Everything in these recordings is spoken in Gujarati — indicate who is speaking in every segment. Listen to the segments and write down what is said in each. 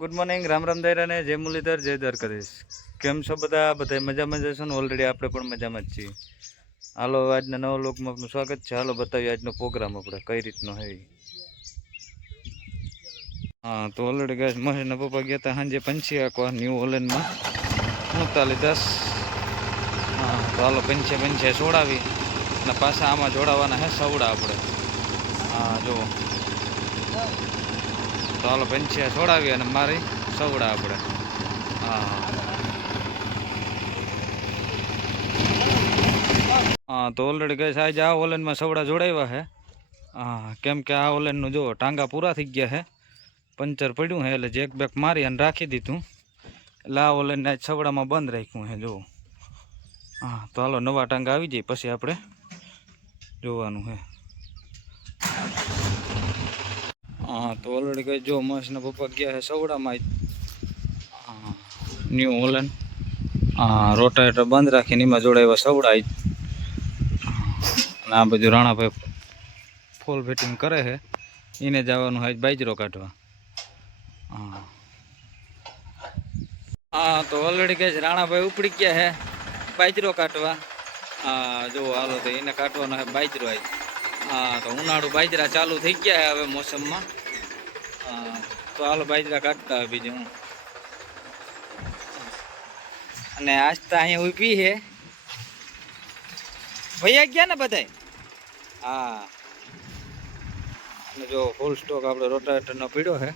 Speaker 1: ગુડ મોર્નિંગ રામ રામ દાયરાને જય મુરલીધર જય દ્વારકાધીશ કેમ છો બધા? બધા મજામાં જશો ને? ઓલરેડી આપણે પણ મજામાં જ છીએ. હાલો, આજના નવા લોકમાં સ્વાગત છે. હાલો, બતાવીએ આજનો પ્રોગ્રામ આપણે. કઈ રીતનો હે. હા, તો ઓલરેડી ગાય મહેશના પપ્પા ગયા હતા સાંજે પંછી આખવા ન્યૂ ઓલેન્ડમાં ઉનતાલીસ દસ. હા, તો હાલો પંછે પંછે છોડાવી અને પાછા આમાં જોડાવાના હે સવડા આપણે. હા, જુઓ. તો હાલો પંચિયા છોડાવી અને મારી સવડા આપણે. હા હા. તો ઓલરેડી ગઈ આજે આ ઓલેનમાં સવડા જોડાવ્યા છે હા, કેમ કે આ ઓલેનનું જો ટાંગા પૂરા થઈ ગયા છે પંચર પડ્યું છે એટલે જેક બેક મારી અને રાખી દીધું. એટલે આ ઓલેનને સવડામાં બંધ રાખ્યું છે જો હા, તો હાલો નવા ટાંગા આવી જાય પછી આપણે જોવાનું છે હા, તો ઓલરેડી કઈ જો મહેશના પપ્પા ગયા છે સવડામાં હા ન્યૂ હોલેન્ડ હા રોટાવેટર બંધ રાખીને એમાં જોડાવ્યા સવડા જ. અને આ બધું રાણાભાઈ ફોલ ફિટિંગ કરે છે. એને જવાનું હોય બાજરો કાઢવા. હા. હા, તો ઓલરેડી કહે છે રાણાભાઈ ઉપડી ગયા છે. બાજરો કાઢવા. હા, જો હાલો તો એને કાઢવાનો છે બાજરો આજ. હા, તો ઉનાળું બાજરા ચાલુ થઈ ગયા હવે મોસમમાં. તો હાલ બાજરા કાઢતા હોય બીજું અને આજ અહીંયા ઊભી છે. ભૈયા ગયા ને બધાય? હા. અને જો ફૂલ સ્ટોક આપણે રોટાવેટરનો પીડ્યો છે.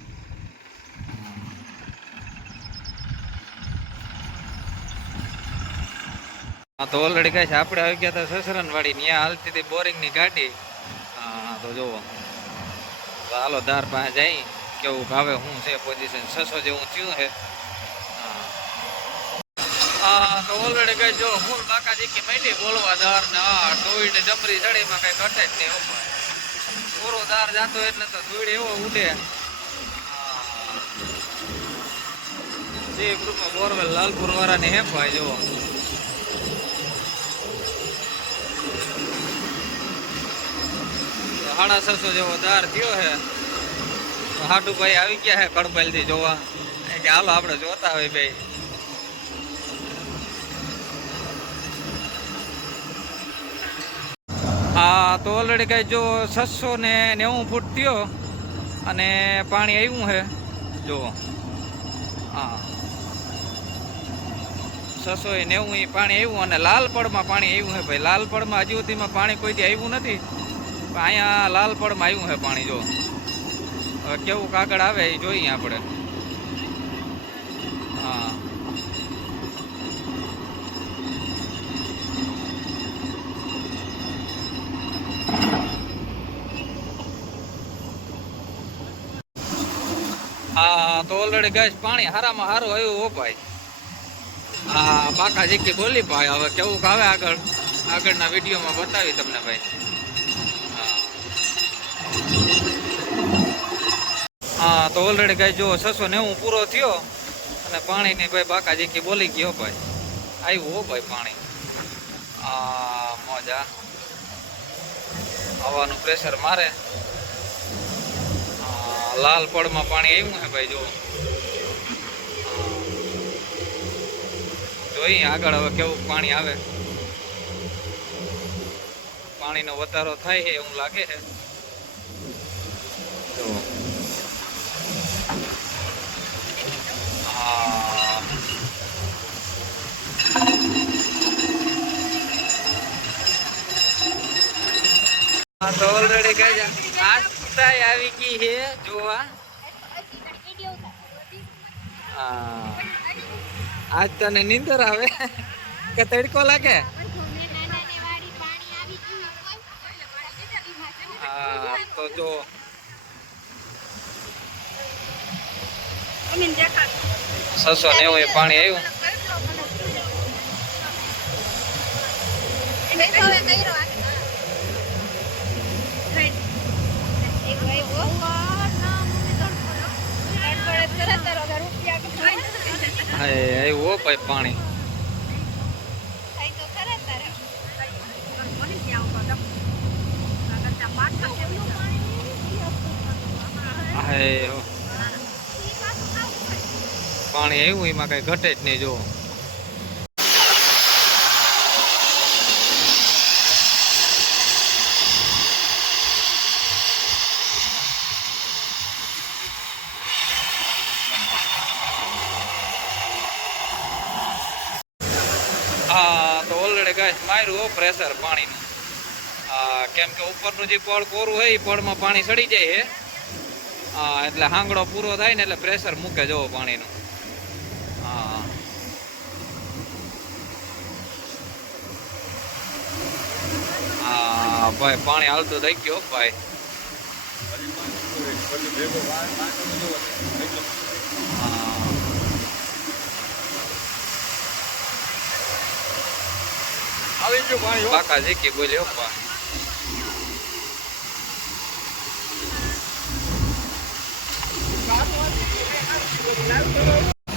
Speaker 1: હા તો ઓલરેડી કહે છે, આપણે આવી ગયા હતા સસરનવાડી ત્યાં હાલતી હતી બોરિંગની ગાડી. હા તો જુઓ. હાલો, ધાર પાસે જઈ. કેવું ભાવે શું છે પોઝિશન છસો જેવું થયું છે. તો ઓલરેડી કઈ જો ફૂલ બાકાજી કે માંડી બોલવા ધાર ને ટોઈ ને જમરી ચડીમાં કઈ ઘટે જ નહીં પૂરો દાર જાતો એટલે તો ધોઈડ એવો ઉડે. જે ગ્રુપમાં બોરવેલ લાલપુર વાળાની હે ભાઈ, જુઓ. સાડા છસો જેવો દાર થયો છે. હાટુભાઈ આવી ગયા છે કડબલથી જોવા કે હાલો આપણે જોતા હોય ભાઈ. હા, તો ઓલરેડી કઈ જો છસો ને નેવું ફૂટ થયો અને પાણી આવ્યું છે જો, હા. છસો એ નેવું એ પાણી આવ્યું અને લાલપડમાં પાણી આવ્યું છે ભાઈ. લાલપડમાં હજી સુધીમાં પાણી કોઈથી આવ્યું નથી. અહીંયા લાલપડમાં આવ્યું છે પાણી, જો. કેવું કાગળ આવે એ જોઈએ આપણે. હા. હા તો ઓલરેડી ગેસ પાણી હારામાં હારું આવ્યું હો ભાઈ. હા, પાકા જીકી બોલી ભાઈ, હવે કેવું આવે આગળ? આગળના વિડીયોમાં બતાવી તમને ભાઈ. હા તો ઓલરેડી ગાય જો છસો નેવું પૂરો થયો અને પાણીની ભાઈ બાકા જીકી બોલી ગયો ભાઈ. આવ્યું હો ભાઈ પાણી. આ મોજા. હવાનું પ્રેશર મારે. લાલ પડમાં પાણી આવ્યું હે ભાઈ જો. જોઈએ આગળ હવે કેવું પાણી આવે. પાણીનો વધારો થાય છે એવું લાગે છે જો હા હા તો ઓલરેડી આવી ગઈ હે જોવા. આજ તને નીંદર આવે? કે તડકો લાગે? હા તો જો. છસો નેવું એ પાણી આવ્યું. હા એ આવ્યું ભાઈ પાણી. પાણી આવ્યું એમાં કઈ ઘટે જ નહીં જો હા તો ઓલરેડી ગાય માર્યું પ્રેશર પાણીનું. કેમ કે ઉપરનું જે પળ કોરું હોય એ પળમાં પાણી સડી જાય છે. એટલે હાંગડો પૂરો થાય ને એટલે પ્રેશર મૂકે જવો પાણીનું. હા હા ભાઈ પાણી હાલતું થઈ ગયો ભાઈ.
Speaker 2: આવી ગયું પાણી.
Speaker 1: બાકા જીકી બોલ્યો પા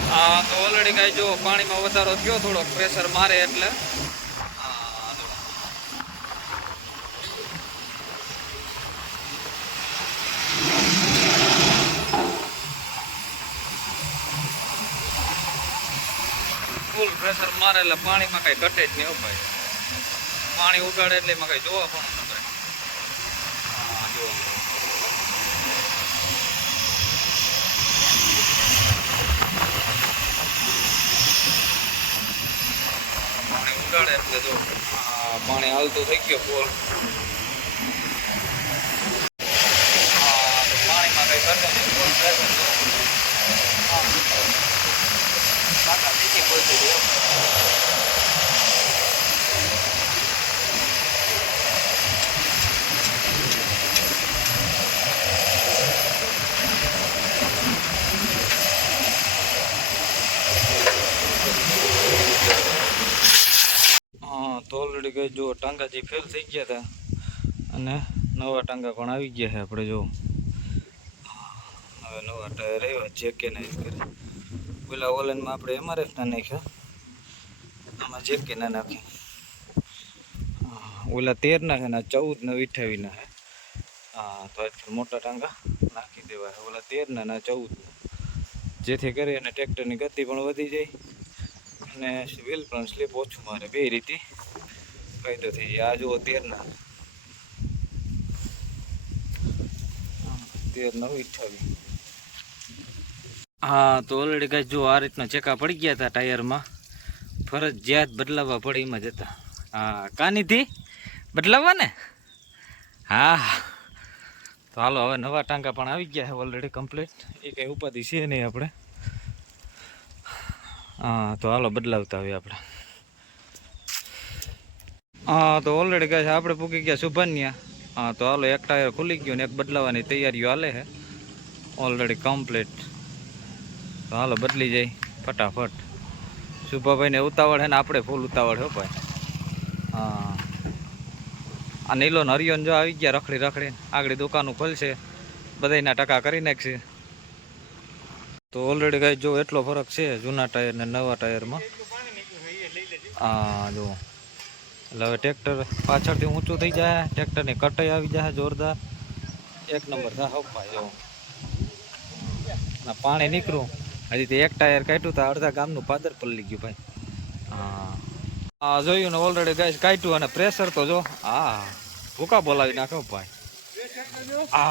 Speaker 1: હા તો ઓલરેડી કાંઈ જો પાણીમાં વધારો થયો, થોડો પ્રેશર મારે એટલે. ફૂલ પ્રેશર મારે એટલે પાણીમાં કઈ ઘટે જ નહીં ભાઈ. પાણી ઉગાડે એટલે એમાં કંઈ જોવા પણ નંબર મળે પાણી ઉગાડે એટલે જો પાણી હાલતું થઈ ગયો બોલ. હા પાણીમાં કઈ ઘટે નહીં ફૂલ પ્રેશર હા કાકા નીચે બોલતી હતી હો. હા તો ઓલરેડી કઈ ટાંગા જે ફેલ થઈ ગયા હતા અને નવા ટાંગા પણ આવી ગયા છે આપણે જો. હવે નવા ટાયર આવ્યા જેકે નહીં કરે. પેલા ઓલનમાં આપણે એમઆરએફના નાખ્યા. આમાં જેકે ના નાખી ઓલા તેરના છે ને ચૌદ ને અઠાવીસ છે. હા, તો આજકાલ મોટા ટાંગા નાખી દેવાય ઓલા તેરના ના ચૌદ જેથી કરી અને ટ્રેક્ટરની ગતિ પણ વધી જાય. અને વ્હીલ પણ સ્લીપ ઓછું મારે બે રીતે. ફાયદો થઈ આ જુઓ તેરના તેર નવ અઠાવીસ હા, તો ઓલરેડી કાંઈ જો આ રીતના ચેકા પડી ગયા હતા ટાયરમાં, ફરજિયાત બદલાવવા પડે એમાં જતા હા કાનીથી બદલાવવા ને? હા. તો હાલો, હવે નવા ટાંકા પણ આવી ગયા છે ઓલરેડી કમ્પ્લીટ એ કંઈ ઉપાધિ છે નહીં આપણે. હા, તો હાલો, બદલાવતા આવીએ આપણે. હા, તો ઓલરેડી કહે છે, આપણે પૂકી ગયા સુભાન્યા હા, તો હાલો, એક ટાયર ખુલી ગયું ને એક બદલાવાની તૈયારીઓ હાલે છે. ઓલરેડી કમ્પ્લીટ તો હાલો, બદલી જાય. ફટાફટ. શુભાભાઈને ઉતાવળ છે ને આપણે ફૂલ ઉતાવળ હો ભાઈ. હા. આ નીલો ને હરિયોન જો આવી ગયા રખડી રખડીને આગળ દુકાનો ખોલશે. બધાયના ટકા કરી નાખશે. તો ઓલરેડી કાંઈ જો એટલો ફરક છે જૂના ટાયર ને નવા ટાયરમાં હા, જો. એટલે હવે ટ્રેક્ટર પાછળથી ઊંચું થઈ જાય, ટ્રેક્ટરની કટાઈ આવી જાય જોરદાર. એક નંબર થાય હો ભાઈ જો ના, પાણી નીકળું હજી તે એક ટાયર કાઢ્યું તો અડધા ગામનું પાદર પલ્લી ગયું ભાઈ. હા. જોયું ને ઓલરેડી ગાય કાઢ્યું અને પ્રેશર તો જો, હા. ભૂકા બોલાવી નાખો ભાઈ. આ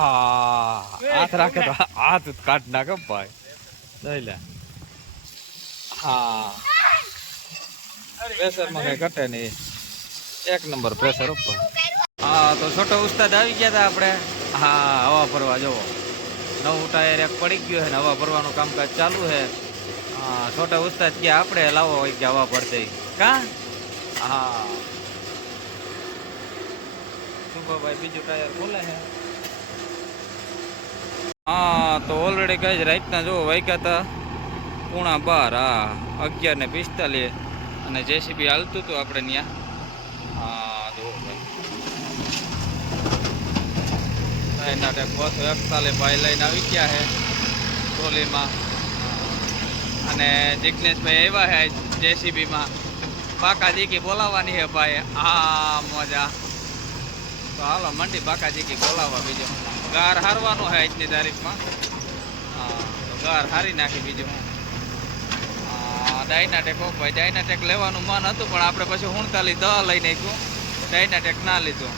Speaker 1: હાથ રાખે તો હાથ કાઢ નાખો ભાઈ. જોઈ લે. હા. પ્રેશરમાં કઈ ઘટે નહીં. એક નંબર પ્રેશર ઉપર હા, તો છોટો ઉસ્તાદ આવી ગયા હતા આપણે. હા, હવા ભરવા જવો નવું ટાયર એક પડી ગયું છે ને હવા ભરવાનું કામકાજ ચાલુ છે. હા, છોટા ઉસ્તાદ કે આપણે, લાવો હોય કે હવા ભર કા? હા. શુભાભાઈ, બીજું ટાયર ખોલે છે. હા, તો ઓલરેડી કઈ જ રાતના જો વાગ્યા હતા પૂણા બાર. હા, અગિયાર ને પિસ્તાલીસ. અને જેસીબી હાલતું હતું આપણે ત્યાં હા જો ભાઈ એના ટેક બસો એકતાલીસ ભાઈ લઈને આવી છે ટોલીમાં અને જિજ્ઞેશભાઈ આવ્યા છે જેસીબીમાં. બાકાજીકી બોલાવવાની છે ભાઈ. આ મજા. તો હાલો, મંડી બાકાજીકી બોલાવવા બીજું. ગાર હારવાનું છે આજની તારીખમાં. હા ગાર હારી નાખી બીજું. હું ડાયનાટેક ઓ ભાઈ. ડાયનાટેક લેવાનું મન હતું, પણ આપણે પછી હુણતાલી દહ લઈ નાખ્યું ડાયનાટેક ના લીધું.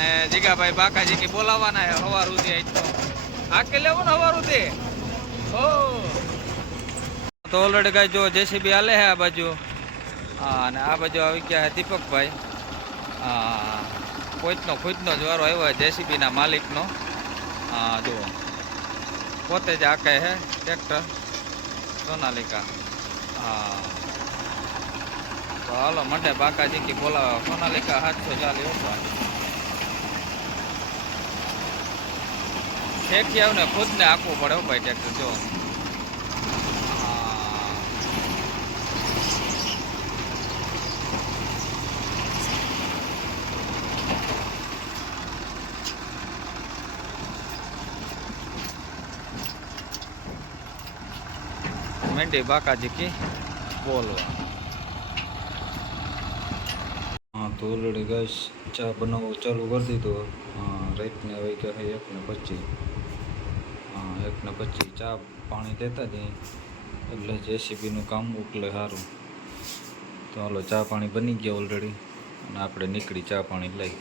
Speaker 1: અને જીગાભાઈ બાકાજી કે બોલાવવાના હે હવાર સુધી આજ તો. આકે લેવું ને હવાર ઉધી ઓ તો ઓલરેડી ગાય જો જેસીબી આલે હે આ બાજુ. હા, અને આ બાજુ આવી ગયા હે દીપકભાઈ. હા, કોઈકનો ખુદનો જ વારો આવ્યો જેસીબીના માલિકનો. હા, જુઓ. પોતે જ આકે હે ટ્રેક્ટર. સોનાલિકા. હા. તો હાલો, મંડે બાકાજી કી બોલાવે. સોનાલિકા સાતસો ચાલી ઉપર ઠેઠી આવને ખુદને આંકવું પડે હો ભાઈ ટ્રેક્ટર જો. મંડી બાકાજી કી? બોલવા. હા, તો ઓલરેડી ગેસ ચા બનાવવું ચાલુ કરી દીધું. હવે કે એક ને પચીસ ને પછી ચા પાણી દેતા જઈએ. એટલે જેસીબીનું કામ ઉકલે સારું તો હાલો, ચા પાણી બની ગયા ઓલરેડી અને આપણે નીકળી ચા પાણી લઈ.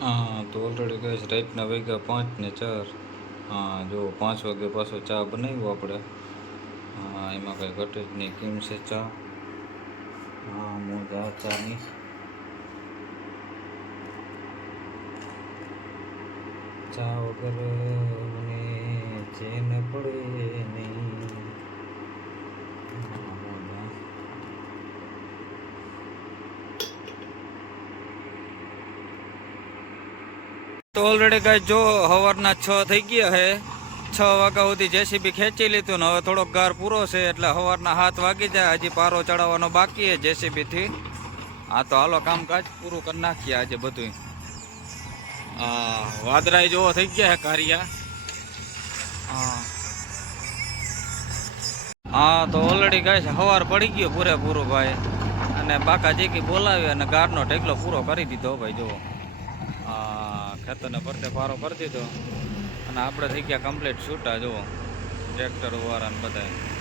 Speaker 1: હા, તો ઓલરેડી કહીશ રાઈટના વાગ્યા પાંચ ને ચાર. હા, જો પાંચ વાગે પાછો ચા બનાવ્યો આપણે. હા, એમાં કંઈ ઘટે જ નહીં. કેમ છે ચા? હા, મોજા ચાની ચા વગર મને ચેન પડે નહીં. તો ઓલરેડી ગાય જો સવારના છ થઈ ગયા હે છ વાગ્યા સુધી જેસીબી ખેંચી લીધું ને હવે થોડોક ગાર પૂરો છે, એટલે સવારના હાથ વાગી જાય, હજી પારો ચડાવવાનો બાકી છે જેસીબી થી હા તો હાલો કામકાજ પૂરું કરી નાખીએ આજે બધું હા વાદરાય જોવો થઈ ગયા છે કારિયા. હા. હા, તો ઓલરેડી ગાય સવાર પડી ગયો પૂરેપૂરો ભાઈ. અને બાકાજી કી બોલાવી અને ગારનો ઢેકલો પૂરો કરી દીધો ભાઈ, જુઓ. હા ખેતરને ફરતે પારો કરી દીધો. અને આપણે થઈ ગયા કમ્પ્લીટ છૂટા, જુઓ. ટ્રેક્ટર વાળાને બધાય.